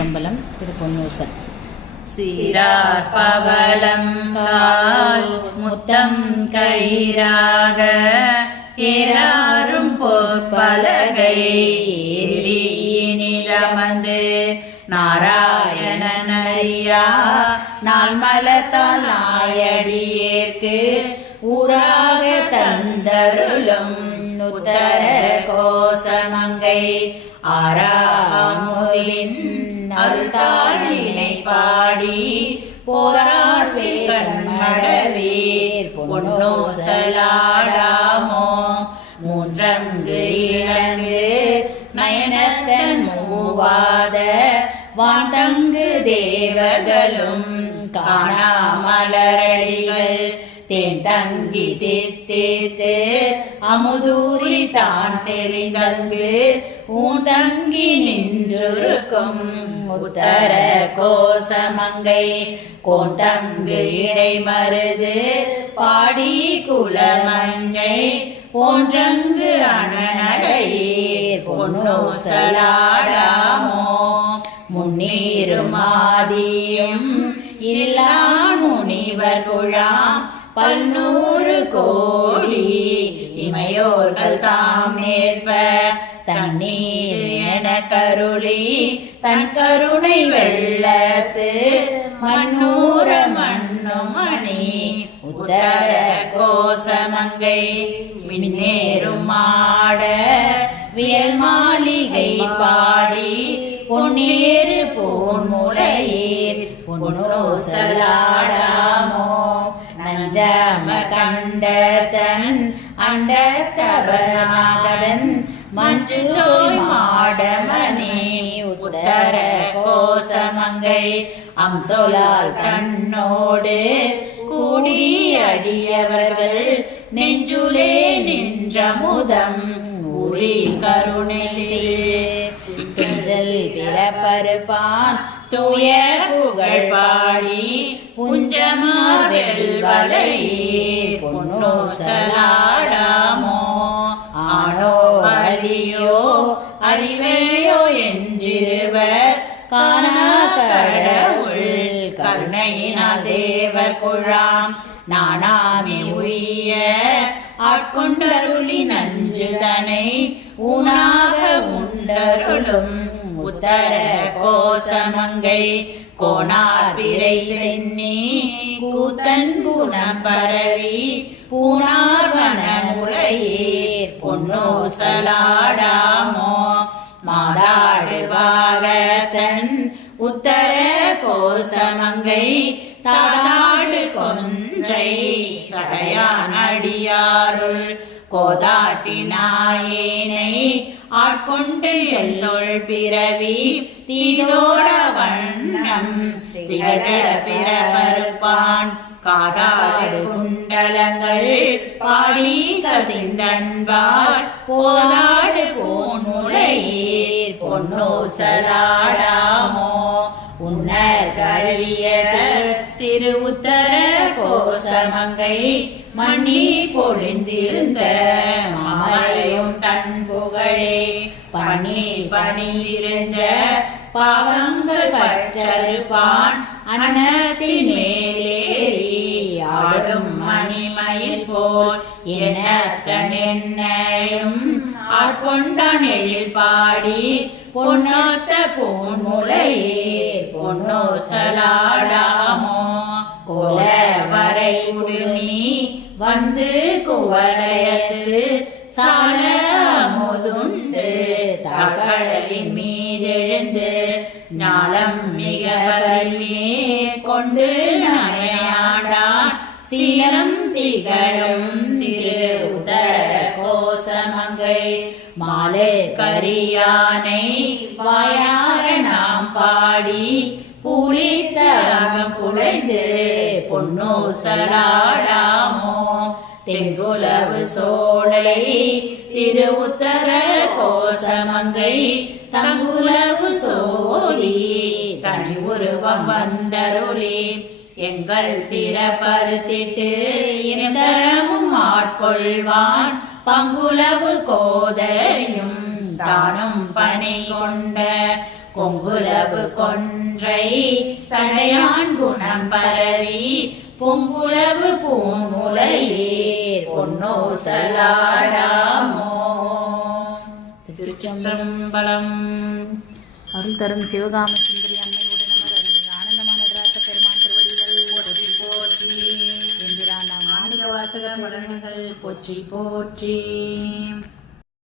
திருச்சிற்றம்பலம் திருப்பொன்னூசன். சிறார் பவளம் கால் முத்தம் கயிறாக ஏறாரும் பொற்பலகை நிலமந்து நாராயணன் ஐயா நாள் மலத்தால் நாயடியேற்கு ஊராக தந்தருளும் உத்தர கோசமங்கை ஆறாமுலின் ஆறாமுதலின் இணை பாடி போரார் கண்மடவீர் பொன்னோசலாடாமோ. மூன்றங்கு இழந்து நயனத்தன் மூவாத வாண்டங்கு தேவர்களும் காணாமலரடிகள். தென் தங்கி தீர்த்தேத்து அமுதூரி தான் தெளிந்தங்கு தங்கி நின்றிருக்கும் உத்தர கோசமங்கை. கோண்டங்கு இடை மருது பாடி குலமஞ்சை. போன்றங்கு அணநடையீர் பொன்னோசலாடாமோ. முன்னீரும் ஆதியும் இல்லா முனிவர் குழாம் பல்நூறு கோடி இமையோர்கள் தாம் நேர்வ தண்ணீர் என கருளி தன் கருணை வெள்ளத்து மண்ணூர மண்ணும் மணி உத்தர கோசமங்கை மின்னேறும் மாட வியல் மாளிகை பாடி பொன்னேறு பொன்முளையீர் பொன்னோசலாடாமோ பஞ்சம கண்டதன் அண்டத்தவனாகரன் மஞ்சு மாடமணி உத்தர கோசமங்கை அம்சோலால் தன்னோடு கூடியடியவர்கள் நெஞ்சுலே நின்ற முதம் உரி கருணை துஞ்சல் பிறப்பருப்பான் தூய புகழ் பாடி புஞ்சமார் வெல்வலை பொன்னோசலாடாமோ? ஆணோ அலியோ அறிவேயோ என்றிருவர். காணா கடவுள் கருணையினால் தேவர் குழாம். நானாமி உரிய ஆட்கொண்டருளி நஞ்சுதனை ஊனாக உண்டருளும் உத்தர கோசமங்கை கோணார் சென்னி கூத்தன் குணம் பரவி பூணார் வனமுளையீர் பொன்னோசலாடாமோ மாதாடுவாக தன் உத்தர கோசமங்கை தாடாடு கொன்றை சடையான் அடியாருள் கோதாட்டினாயேனை ஆட்கொண்டு எந்தோள் பிறவி? தீதோட வண்ணம் திகழ பிறவருப்பான். காதாடு குண்டலங்கள் பாடி கசிந்தன்பார். போதாடு போன்முளையீர் பொன்னோசலாடாமோ? உன்னர் கருவிய திருவுத்தர கோசமங்கை மண்ணி பொழிந்திருந்த மாலையும் தன் புகழே பணி பணிந்திருந்த பாவங்கள் பற்றறுப்பான். அன்னத்தின் மேலேறி ஆடும் மணிமயில் போல் என்னத்தனென்னையும் ஆட்கொண்டான் எழில் பாடி. பொன்னாத்த பொன்னொத்த பொன்னோ சலாடாமோ. கொல வரை உடுமி வந்து குவலயத்து சால கடலின் மீதெழுந்து ஞாலம் மிக வலிமே கொண்டு நனையாண்டான். சீலம் திகழும் திரு உதர கோசமங்கை மாலே கரியானை வாயார நாம் பாடி புளித்த அகம் குழைந்து பொன்னோசலாடாமோ. தெங்குலவு சோழலை திரு உத்தர கோசமங்கை தங்குலவு சோதி தனி உருவம் வந்தருளி. எங்கள் பிறப்பருத்திட்டு எந்தரமும் ஆட்கொள்வான். பங்குலவு கோதையும் தானும் பணி கொண்ட கொங்குலவு கொன்றை சடையான் குணம் பரவி பொங்குலவு பூமுலையேர் பொன்னோசலாடாமோ திருச்சிற்றம்பலம். அருள் தரும் சிவகாம சுந்தரி அம்மை உடனமர் அருள்மிகு ஆனந்தமான நடராச பெருமான் திருவடிகள். போற்றி போற்றி. எந்திரா நாம் மாணிக்க வாசகர் மலர்கள் போற்றி போற்றி.